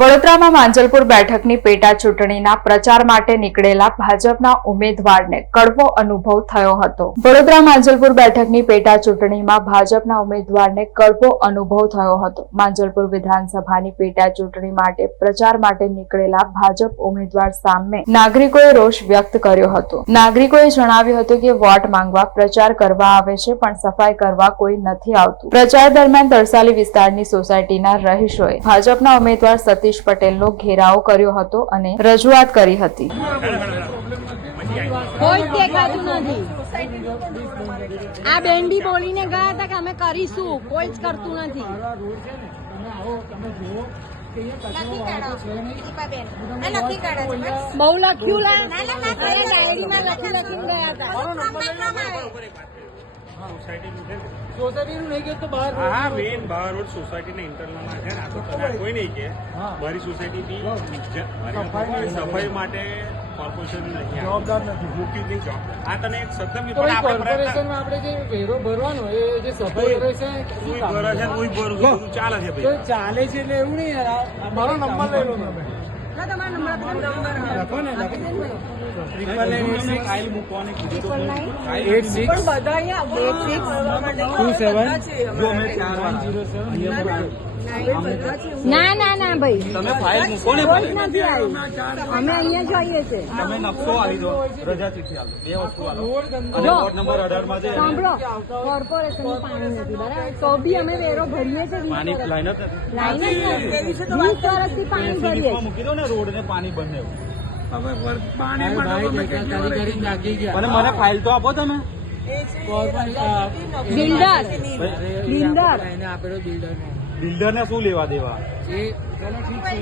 વડોદરામાં માંજલપુર બેઠકની પેટા ચૂંટણીના પ્રચાર માટે નીકળેલા ભાજપના ઉમેદવારને કડવો અનુભવ થયો હતો। વડોદરા માંજલપુર બેઠકની પેટા ચૂંટણીમાં ભાજપના ઉમેદવારને કડવો અનુભવ થયો હતો। માંજલપુર વિધાનસભાની પેટા ચૂંટણી માટે પ્રચાર માટે નીકળેલા ભાજપ ઉમેદવાર સામે નાગરિકોએ રોષ વ્યક્ત કર્યો હતો। નાગરિકોએ જણાવ્યું હતું કે વોટ માંગવા પ્રચાર કરવા આવે છે, પણ સફાઈ કરવા કોઈ નથી આવતું। પ્રચાર દરમિયાન તરસાલી વિસ્તારની સોસાયટીના રહીશોએ ભાજપના ઉમેદવાર સતીશ પટેલનો ઘેરાવ કર્યો હતો અને રજૂઆત કરી હતી। કોઈ જ દેખાતું નથી। આ બેન બી બોલીને ગયા હતા કે અમે કરીશું, કોઈ જ કરતું નથી। બહુ લખ્યું લા ડાયરીમાં લખીને ગયા હતા। સોસાયટી નું નહીં કે તો બહાર હા મેન બહાર રોડ સોસાયટી ને ઇન્ટરનલ છે ને, આ તો તમે કોઈ નહીં કે મારી સોસાયટી બી સફાઈ માટે કોર્પોરેશન જવાબદાર નથી, મૂકી નહીં જવાબદાર। આ તને એક સત્તમ તો કોર્પોરેશનમાં આપણે જે વેરો ભરવાનો એ જે સફાઈ કરે છે કોઈ ભરે છે કોઈ ભરું છે, બધું ચાલે છે તો ભાઈ। ચાલે છે એટલે એવું નહીં યાર। મારો નંબર લઈ લો તમે, લખો ને, ના ના ના ભાઈ, તમે ફાઇલ મૂકો ને, કોઈ જ નથી આવ્યું। અમે અહીંયા જોઈએ છે। તમે નકશો આવી દો, રજા ચિઠ્ઠી આલો, બે વસ્તુ આલો અને જો, વોર્ડ નંબર 18 માં છે સાંભળો, કોર્પોરેશનનું પાણી નથી બરાબર, તો બી અમે વેરો ભરીએ છીએ। પાણી લાઈન જ નથી, લાઈન જ નથી। 20 વર્ષથી પાણી ભરીએ છીએ। મૂકી દો ને રોડ ને પાણી બંને। પાણી અને મને ફાઇલ તો આપો તમે। બિલ્ડર આપેલો બિલ્ડર બિલ્ડર ને શું લેવા દેવા? ચલો ઠીક છે।